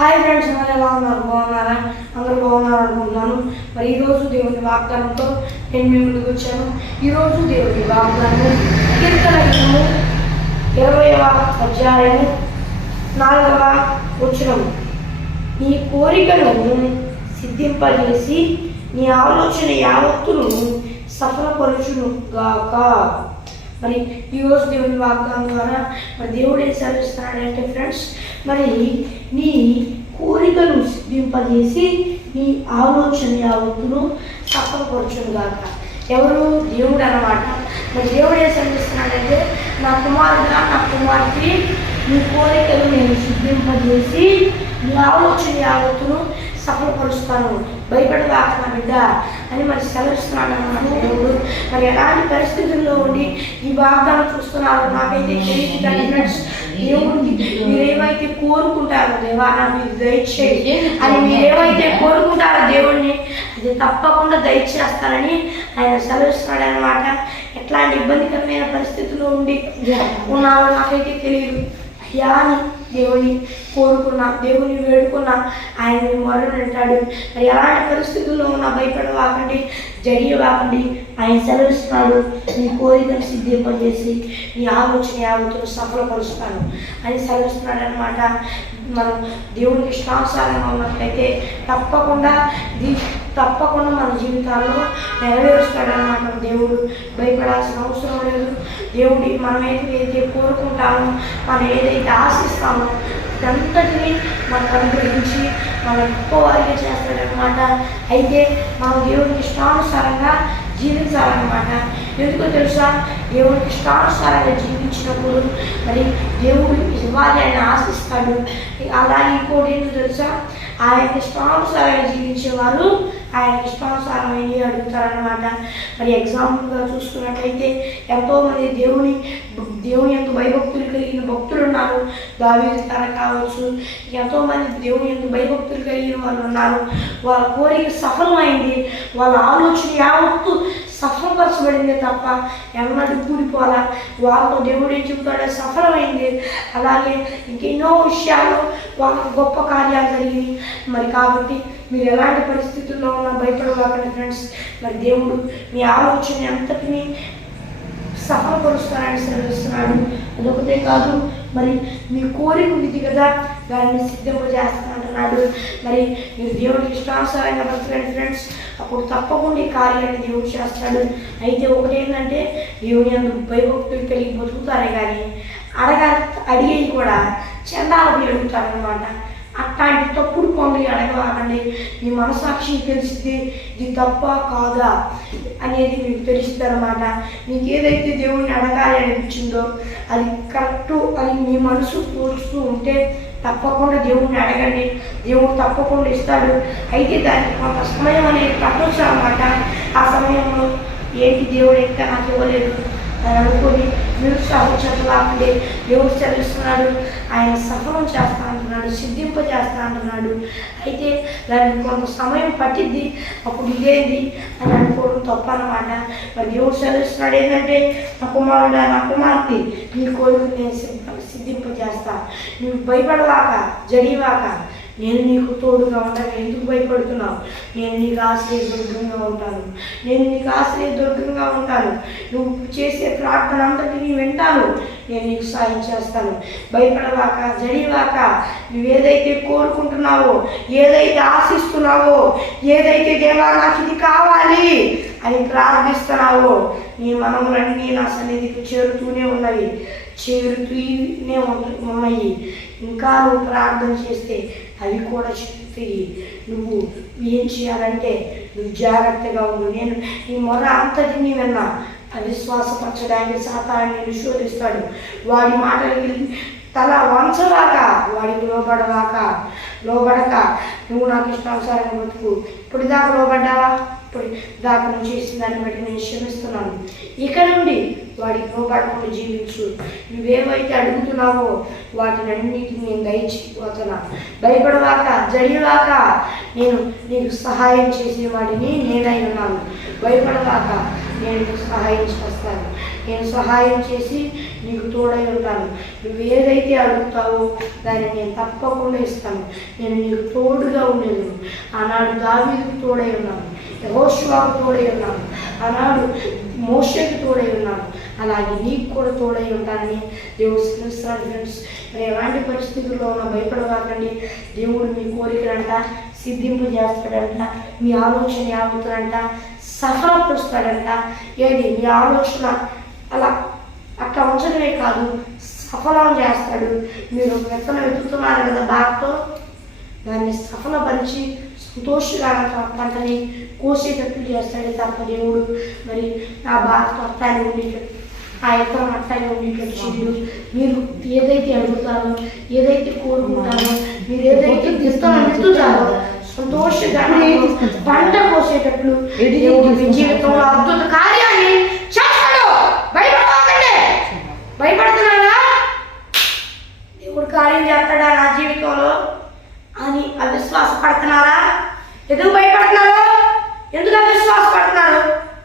Hi friends, అందరూ ఎలా ఉన్నారు? బాగున్నారా? అందరూ బాగున్నారు అనుకుంటున్నాను. మరి ఈరోజు దేవుని వాగ్దానంతో నేను మీ ముందుకు వచ్చాను. ఈరోజు దేవుని వాగ్దానం కీర్తన గ్రంథము 20వ అధ్యాయము 4వ వచనము. నీ కోరికను సిద్ధింపజేసి నీ ఆలోచన యావత్తును సఫలపరచును గాక. మరి ఈరోజు దేవుని వాగ్దానం ద్వారా మరి దేవుడు ఏం సెలవిస్తున్నాడంటే ఫ్రెండ్స్, మరి నీ కోరికను సిద్ధింపజేసి నీ ఆలోచన యావత్తును సఫలపరచును గాక. ఎవరు? దేవుడు అన్నమాట. మరి దేవుడు ఏం సెలవిస్తున్నాడంటే, నా కుమారుడా, నా కుమార్తె, నీ కోరికలు నేను సిద్ధింపజేసి నీ ఆలోచన యావత్తును సఫలపరుస్తాను, భయపడదాక నా బిడ్డ అని మరి సెలవిస్తున్నాడు అన్నమాట దేవుడు. మరి ఎలాంటి పరిస్థితుల్లో ఉండి ఈ వాగ్దానం చూస్తున్నారు నాకైతే తెలియదు. కానీ ఫ్రెండ్స్, దేవుడికి మీరేమైతే కోరుకుంటారో దేవా నాకు ఇది దయచేయి అని మీరేమైతే కోరుకుంటారో దేవుడిని అది తప్పకుండా దయచేస్తానని ఆయన సెలవిస్తున్నాడు అన్నమాట. ఎట్లాంటి ఇబ్బందికరమైన పరిస్థితుల్లో ఉండి ఉన్నారో నాకైతే తెలియదు. అయ్యా అని దేవుని కోరుకున్నా, దేవుని వేడుకున్నా, ఆయన మొరను వింటాడు. మరి ఎలాంటి పరిస్థితుల్లో ఉన్నా భయపడవాకండి, జడియవాకండి. ఆయన సెలవిస్తున్నాడు, నీ కోరికను సిద్ధింపజేసి నీ ఆలోచన యావత్తును సఫలపరుస్తాను అని సెలవిస్తున్నాడు అనమాట. మనం దేవునికి ఇష్టానుసారంగా ఉన్నట్లయితే తప్పకుండా మన జీవితాల్లో నెరవేరుస్తాడనమాట దేవుడు. భయపడాల్సిన అవసరం లేదు. దేవుడి మనం ఏదైతే కోరుకుంటామో, మనం ఏదైతే ఆశిస్తామో ఇదంతటినీ మనకు అనుగ్రహించి మనం గొప్పవారిగా చేస్తాడనమాట. అయితే మనం దేవుడికి ఇష్టానుసారంగా జీవించాలన్నమాట. ఎందుకో తెలుసా? దేవుడికి ఇష్టానుసారంగా జీవించినప్పుడు మరి దేవుడు ఇవ్వాలి అని ఆశిస్తాడు. అలాగే ఇంకోటి ఏంటో తెలుసా? ఆయన ఇష్టానుసారంగా జీవించేవారు ఆయన ఇష్టానుసారమైన అడుగుతారనమాట. మరి ఎగ్జాంపుల్గా చూసుకున్నట్లయితే ఎంతోమంది దేవుని ఎందు భయభక్తులు కలిగిన భక్తులు ఉన్నారు. దావీదు తన కావచ్చు, ఎంతోమంది దేవుని ఎందు భయభక్తులు కలిగిన వాళ్ళు ఉన్నారు. వాళ్ళ కోరిక సఫలమైంది, వాళ్ళ ఆలోచన యావత్తు సఫలపరచబడింది తప్ప ఎన్నడూ కూలిపోవాలా. వాళ్ళతో దేవుడు ఏం చెబుతాడో సఫలమైంది. అలాగే ఇంకెన్నో విషయాలు వాళ్ళకు గొప్ప కార్యాలు జరిగినాయి. మరి కాబట్టి మీరు ఎలాంటి పరిస్థితుల్లో ఉన్నా భయపడవాకండి ఫ్రెండ్స్. మరి దేవుడు మీ ఆలోచన అంతటినీ సఫలపరుస్తానని సెలవిస్తున్నాడు. అదొకటే కాదు, మరి మీ కోరిక ఉంది కదా, దాన్ని సిద్ధింపజేస్తానంటున్నాడు. మరి మీరు దేవుడికి ఇష్టానుసారంగా బ్రతకండి ఫ్రెండ్స్, అప్పుడు తప్పకుండా ఈ కార్యాన్ని దేవుడు చేస్తాడు. అయితే ఒకటేంటంటే, దేవుని అందుకు భయభక్తులు కలిగి బతుకుతారే కానీ అడిగేది కూడా చందాలకి అడుగుతారనమాట. అట్లాంటి తప్పుడు పనులు అడగవాకండి. మీ మనసాక్షి తెలిసింది ఇది తప్ప కాదా అనేది మీకు తెలుస్తుంది అనమాట. మీకు ఏదైతే దేవుడిని అడగాలి అనిపించిందో అది కరెక్టు అని మీ మనసు తోరుస్తూ ఉంటే తప్పకుండా దేవుడిని అడగండి, దేవుడు తప్పకుండా ఇస్తాడు. అయితే దానికి కొంత సమయం అనేది పట్టొచ్చు అనమాట. ఆ సమయంలో ఏంటి దేవుడు ఇంకా నాకు ఇవ్వలేదు అని అనుకొని నిరుత్సాహపడకండి. దేవుడు చదివిస్తున్నాడు, ఆయన సఫలం చేస్తా అంటున్నాడు, సిద్ధింపజేస్తా అంటున్నాడు. అయితే దానికి కొంత సమయం పట్టిద్ది, అప్పుడు ఇదేంది అని అనుకోవడం తప్ప అన్నమాట. మరి దేవుడు చదివిస్తున్నాడు ఏంటంటే, నా కుమారుడా, నా కుమార్తె, నీ కోరికను నేను సిద్ధింపజేస్తా, నువ్వు భయపడవాక, జడివాక, నేను నీకు తోడుగా ఉంటాను. ఎందుకు భయపడుతున్నావు? నేను నీకు ఆశ్రయదుర్గంగా ఉంటాను, నేను నీకు ఆశ్రయదుర్గంగా ఉంటాను. నువ్వు చేసే ప్రార్థన అంతటినీ వింటాను, నేను నీకు సాయం చేస్తాను. భయపడవాక, జడివాక, నువ్వేదైతే కోరుకుంటున్నావో, ఏదైతే ఆశిస్తున్నావో, ఏదైతే దేవా నాకు ఇది కావాలి అని ప్రార్థిస్తున్నావో, నీ మనములన్నీ నా సన్నిధికి చేరుతూనే ఉన్నాయి. ఇంకా నువ్వు ప్రార్థన చేస్తే అవి కూడా చెప్తాయి. నువ్వు ఏం చేయాలంటే నువ్వు జాగ్రత్తగా ఉండు. నేను ఈ మొర అంతటిని విన్నా. అవిశ్వాసపరచడానికి సాతాను నేను శోధిస్తాడు. వాడి మాటలకి తల వంచవాక, వాడికి లోబడక నువ్వు నాకు ఇష్టానుసారంగా బతుకు. ఇప్పుడు దాకా లోబడ్డావా? ఇప్పుడు దాకా నువ్వు చేసిన దాన్ని బట్టి నేను క్షమిస్తున్నాను. ఇక నుండి వాడికి లోబడకుండా జీవించు. నువ్వేవైతే అడుగుతున్నావో వాటిని అన్నిటిని నేను దయచేయబోతున్నా. భయపడవాక, జడివాక, నేను నీకు సహాయం చేసే వాడిని నేనై ఉన్నాను. భయపడవాక, నేను నీకు సహాయం చేస్తాను. నేను సహాయం చేసి నీకు తోడై ఉంటాను. నువ్వు ఏదైతే అడుగుతావో దాన్ని నేను తప్పకుండా ఇస్తాను. నేను నీకు తోడుగా ఉండేది. ఆనాడు దావీదుకు తోడై ఉన్నాను, యెహోషువకు తోడై ఉన్నాను, ఆనాడు మోషేకు తోడై ఉన్నాను, అలాగే నీకు కూడా తోడై ఉంటానని దేవుడు శ్రమిస్తున్నాడు. ఫ్రెండ్స్, మరి ఎలాంటి పరిస్థితుల్లో ఉన్నా భయపడవాకండి. దేవుడు మీ కోరికలంట సిద్ధింపు చేస్తాడంట, మీ ఆలోచన యావత్తులంట సఫలపరుస్తాడంట. ఏది మీ ఆలోచన అట్లా ఉంచడమే కాదు, సఫలం చేస్తాడు. మీరు విత్తనం ఎత్తుతున్నారు కదా బాధతో, దాన్ని సఫలపరిచి సంతోషంగా పంటని కోసేటట్లు చేస్తాడే తప్ప దేవుడు మరి నా బాధతో అట్టానే ఉండేటట్టు, ఆ ఎత్తనం అట్టానే ఉండేటట్టు చేయడు. మీరు ఏదైతే అడుగుతారో, ఏదైతే కోరుకుంటారో, మీరు ఏదైతే విత్తనం ఎత్తుతారో సంతోషంగా పంట కోసేటట్లు దేవుడు మీ జీవితంలో అద్భుత కార్యాన్ని చేస్తాడు. భయపడకండి. భయపడుతున్నారా? దేవుడు కార్యం చేస్తాడా నా జీవితంలో అని అవిశ్వాస పడుతున్నారా? ఎందుకు భయపడుతున్నారు? ఎందుకు అవిశ్వాస పడుతున్నారు?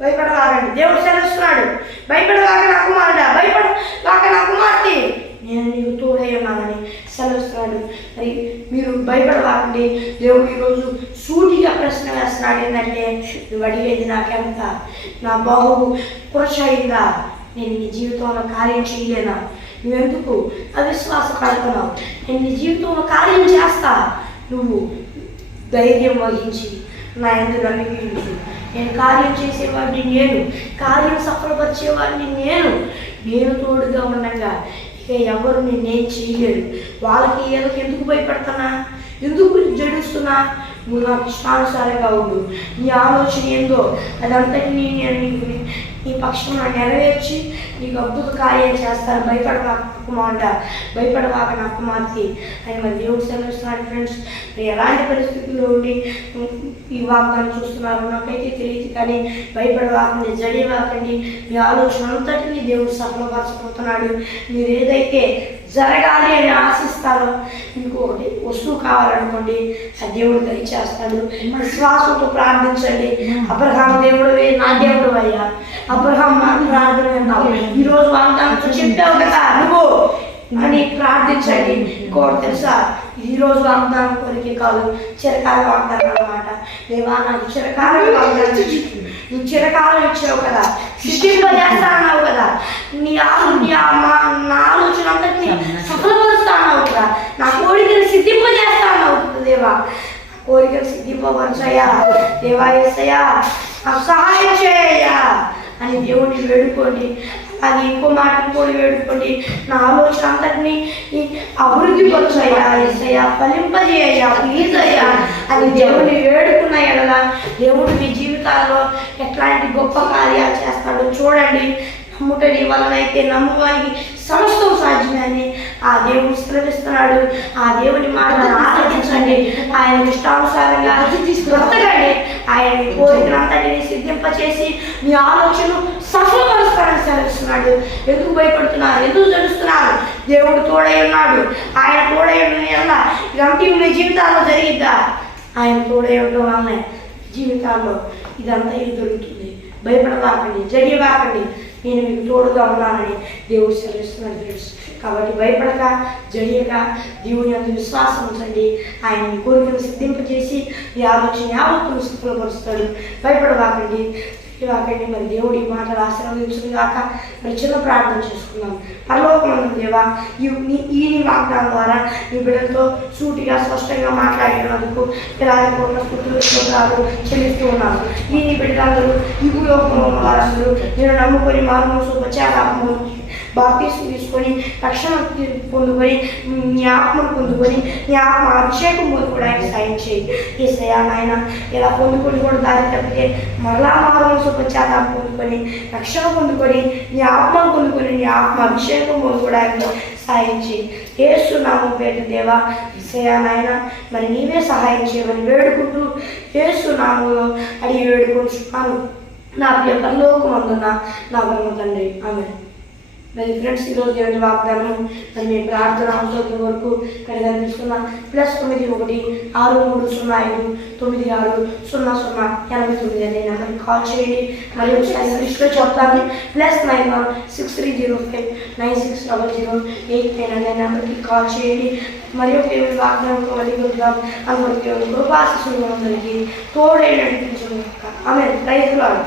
భయపడవాకండి. దేవుడు సెలవుస్తున్నాడు, భయపడవాక నా కుమారుడా, భయపడవాక నా కుమార్తె, నేను నీకు తోడై ఉన్నానని సెలవుస్తున్నాడు. మరి మీరు భయపడవాకండి. దేవుడు ఈరోజు సూటిగా ప్రశ్న వేస్తున్నాడు. ఏంటంటే, నువ్వు అడిగేది నాకెంత? నా బాహు పురుషయిందా? నేను నీ జీవితంలో కార్యం చేయలేనా? నువ్వెందుకు అవిశ్వాస పడుతున్నావు? నేను నీ జీవితంలో కార్యం చేస్తా. నువ్వు ధైర్యం వహించి నా ఎందుకు అంగీకరించు. నేను కార్యం చేసేవాడిని, నేను కార్యం సఫలపరిచేవాడిని, నేను తోడుగా ఉండగా ఇక ఎవరు నేనేం చేయలేరు. వాళ్ళకి ఏదోకి ఎందుకు భయపడుతున్నా, ఎందుకు జడుస్తున్నా? నువ్వు నాకు ఇష్టానుసారంగా ఉండు. నీ ఆలోచన ఏందో అదంతటినీ నేను నీ పక్షం నెరవేర్చి నీకు అద్భుత కార్యం చేస్తాను. భయపడవాక కుమారుడ, భయపడవాక నా కుమార్తె అని మరి దేవుడు సెలవుస్తున్నాడు. ఫ్రెండ్స్, మీరు ఎలాంటి పరిస్థితుల్లో ఉండి ఈ వాగ్దానం చూస్తున్నారు నాకైతే తెలియదు, కానీ భయపడవాకండి, జడివాకండి. మీ ఆలోచన అంతటినీ దేవుడు సఫలపరచబోతున్నాడు. మీరు ఏదైతే జరగాలి అని ఆశిస్తారో, మీకు ఒకటి వస్తువు కావాలనుకోండి, ఆ దేవుడు దయచేస్తాడు. విశ్వాసంతో ప్రార్థించండి. అబ్రహాము దేవుడివే, నా దేవుడు అయ్యా, అబ్రహాం ప్రార్థన విన్నావు, ఈరోజు వాగ్దానంతో చెప్పావు కదా నువ్వు అని ప్రార్థించండి. ఇంకోటి తెలుసా, ఈరోజు వాగ్దానం కోరికే కాదు, చిరకాల వాగ్దానం అన్నమాట. దేవా నాకు చిరకాలం వాగ్దానం, నువ్వు చిరకాలం ఇచ్చావు కదా, సిద్ధింపజేస్తా అన్నావు కదా, నా ఆలోచన అంతటినీ సఫలపరుస్తా అన్నావు కదా, నా కోరికను సిద్ధింపజేస్తా అన్నావు కదా. దేవా కోరికను సిద్ధింపవచ్చయ్యా, దేవా యేసయ్యా నాకు సహాయం చేయయ్యా అని దేవుడిని వేడుకోండి. అది ఇంకో మాట కూడా వేడుకోండి, నా ఆలోచన అంతటినీ అభివృద్ధి పరుచయ్యా, యేసయ్యా ఫలింపజేయ్యా, ప్లీజ్ అయ్యా అని దేవుడిని వేడుకున్న ఎడల దేవుడు మీ జీవితాల్లో ఎట్లాంటి గొప్ప కార్యాలు చేస్తాడో చూడండి. నమ్ముటని వలనైతే నమ్మకానికి సమస్తం సాధ్యమే అని ఆ దేవుడు శ్రమిస్తున్నాడు. ఆ దేవుని మాటలను ఆలోచించండి, ఆయన ఇష్టానుసారంగా బ్రతకండి. ఆయన కోరికలంతటినీ సిద్ధింపచేసి మీ ఆలోచనను సఫలపరుస్తాడని సెలవిస్తున్నాడు. ఎందుకు భయపడుతున్నారు? ఎందుకు జడుస్తున్నారు? దేవుడు తోడై ఉన్నాడు. ఆయన తోడై ఉండడం వల్ల ఇదంతా మీ జీవితాల్లో జరిగిద్దా? ఆయన తోడై ఉండడం వల్లనే జీవితాల్లో ఇదంతా జరుగుతుంది. భయపడవాకండి, జడివాకండి, నేను మీకు తోడుగా ఉన్నానని దేవుడు సెలవిస్తున్నాడు. ఫ్రెండ్స్, కాబట్టి భయపడక జడియక దేవుని అంత విశ్వాసం ఉంచండి. ఆయన మీ కోరికను సిద్ధింపజేసి మీ ఆలోచన యావత్తును సఫలపరుస్తాడు. భయపడవాకండి, వాకండి. మరి దేవుడి మాటలు ఆశీర్వదించుకుని కాక మరి చిన్న ప్రార్థన చేసుకుందాం. పరలోకమందున్న దేవా, ఈ వాగ్దానం ద్వారా ఈ బిడ్డలతో సూటిగా స్పష్టంగా మాట్లాడినందుకు ఇలాగే పూర్ణ స్తోత్రాలు చెల్లిస్తూ ఉన్నాను. ఈ బిడ్డలందరూ ఈ భూలోకంలో ఉన్న వారందరూ నేను నమ్ముకొని మారుమనసు పశ్చాత్తాపము బాప్తిస్మం తీసుకొని రక్షణ పొందుకొని నీ ఆత్మను పొందుకొని నీ ఆత్మ అభిషేకం పొందుకోవడానికి సాయం చేయి. యేసయ్యా నాయన, ఇలా పొందుకొని కూడా దారి తప్పితే మరలా మారుమనసు పశ్చాత్తాపం పొందుకొని రక్షణ పొందుకొని నీ ఆత్మను పొందుకొని నీ ఆత్మ అభిషేకం పొందుకోవడానికి సాయం చేయి. యేసు నామం పేరు దేవా, యేసయ్యా నాయన, మరి నీవే సహాయం చేయమని వేడుకుంటూ యేసు నామంలో అడిగి వేడుకుంటున్నాను. నా ప్రియ పరలోకమందున్న నా పరమ తండ్రి, ఆమేన్. మరి ఫ్రెండ్స్ ఈరోజు దేవుని వాగ్దానం మరి మీ ప్రార్థన అవసరం వరకు ఇక్కడ కనిపిస్తున్న +91 63059600089 అనే నెంబర్కి కాల్ చేయండి. మరియు లిస్ట్లో చెప్తాను +91 6305 9600 అనే నెంబర్కి కాల్ చేయండి. మరియు దేవుని వాగ్దానం కలిగిద్దాం అందరికీ కృపాశీస్సులు అందరికీ తోడే నడిపించును. ఆమేన్. Praise lord.